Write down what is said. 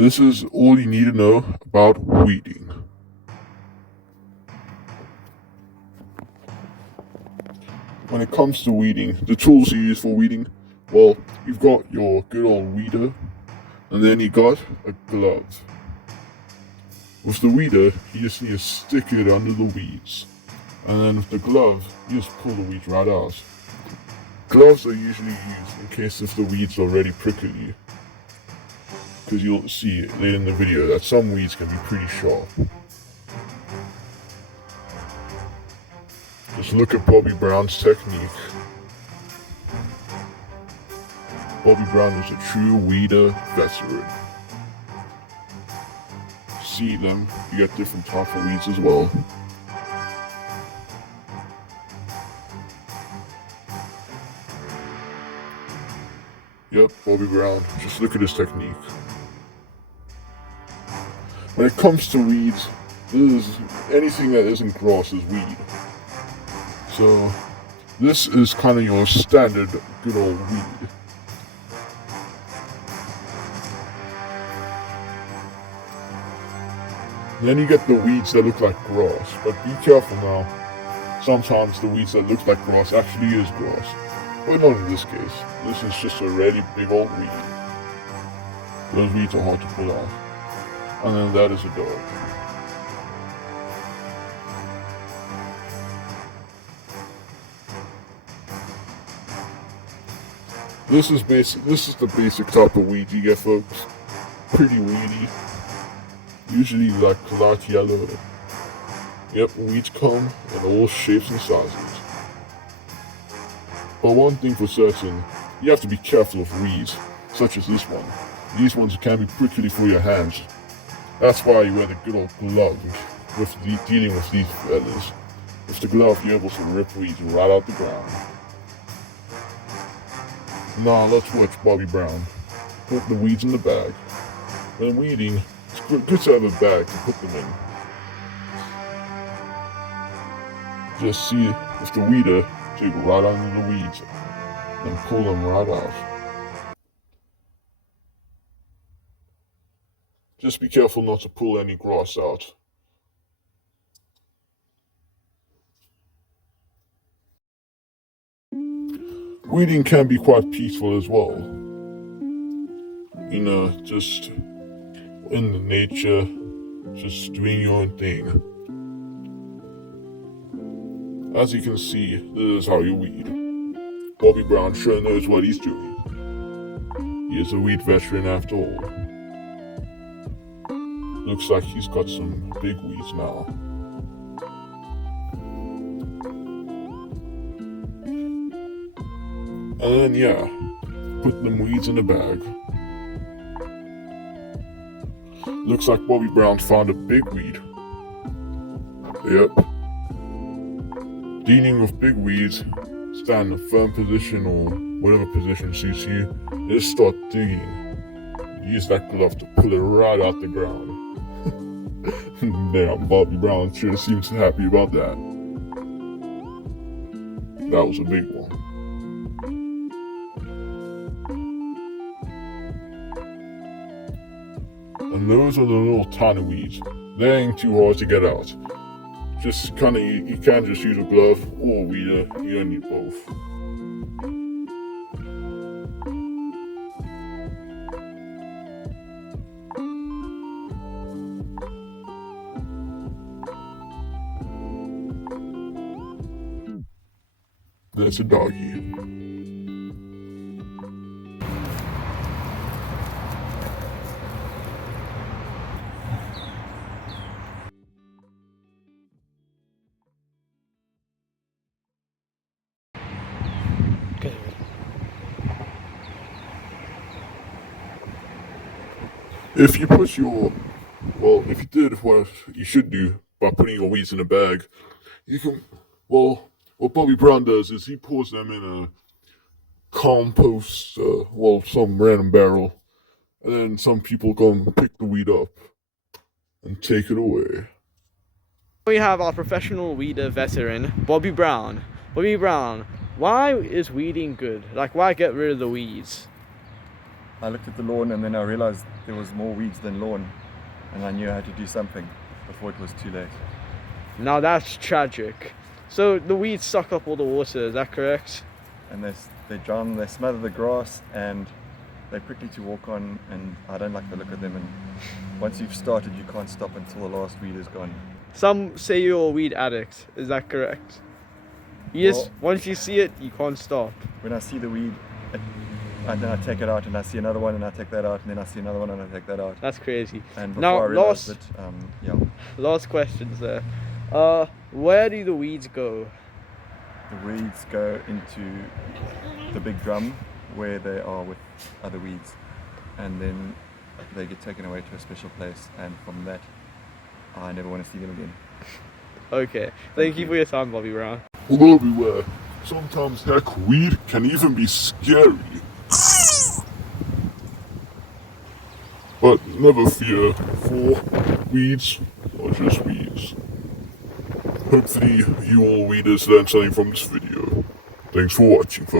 This is all you need to know about weeding. When it comes to weeding, the tools you use for weeding, well, you've got your good old weeder, and then you got a glove. With the weeder, you just need to stick it under the weeds. And then with the glove, you just pull the weeds right out. Gloves are usually used in case if the weeds already prickle you. Because you'll see later in the video that some weeds can be pretty sharp. Just look at Bobby Brown's technique. Bobby Brown was a true weeder veteran. See them, you get different types of weeds as well. Yep, Bobby Brown, just look at his technique. When it comes to weeds, anything that isn't grass is weed. So, this is kind of your standard good old weed. Then you get the weeds that look like grass, but be careful now. Sometimes the weeds that look like grass actually is grass. But not in this case. This is just a really big old weed. Those weeds are hard to pull out. And then that is a dog. This is the basic type of weed you get, folks. Pretty weedy. Usually like light yellow. Yep, weeds come in all shapes and sizes. But one thing for certain, you have to be careful of weeds, such as this one. These ones can be prickly for your hands. That's why you wear the good old glove with dealing with these fellas. With the glove, you're able to rip weeds right out the ground. Now let's watch Bobby Brown put the weeds in the bag. When weeding, it's good to have a bag to put them in. Just see if the weeder take right under the weeds and pull them right out. Just be careful not to pull any grass out. Weeding can be quite peaceful as well. You know, just in the nature, just doing your own thing. As you can see, this is how you weed. Bobby Brown sure knows what he's doing. He is a weed veteran after all. Looks like he's got some big weeds now. And then yeah, put them weeds in the bag. Looks like Bobby Brown found a big weed. Yep. Dealing with big weeds, stand in a firm position or whatever position suits you. Just start digging. Use that glove to pull it right out the ground. Damn, Bobby Brown sure seems happy about that. That was a big one. And those are the little tiny weeds. They ain't too hard to get out. Just kinda, you can just use a glove or a weeder, you don't need both. That's a doggy. Okay. If you did what you should do by putting your weeds in a bag, you can, what Bobby Brown does is he pours them in a compost, some random barrel, and then some people go and pick the weed up and take it away. We have our professional weeder veteran, Bobby Brown. Bobby Brown, why is weeding good? Like, why get rid of the weeds? I looked at the lawn and then I realized there was more weeds than lawn, and I knew I had to do something before it was too late. Now that's tragic. So the weeds suck up all the water, is that correct? And they drown, they smother the grass, and they're prickly to walk on, and I don't like the look of them. And once you've started, you can't stop until the last weed is gone. Some say you're a weed addict, is that correct? You just, Well- once you see it, you can't stop. When I see the weed, and then I take it out, and I see another one, and I take that out, and then I see another one, and I take that out. That's crazy. And before Now, I realized last- it, yeah, Last questions there. Where do the weeds go? the weeds go into the big drum where they are with other weeds, and then they get taken away to a special place, and from that, I never want to see them again. Okay. Thank you for your time, Bobby Brown. Although beware, sometimes heck, weed can even be scary. But never fear, for weeds are just weeds. Hopefully you all weeders learned something from this video. Thanks for watching, folks.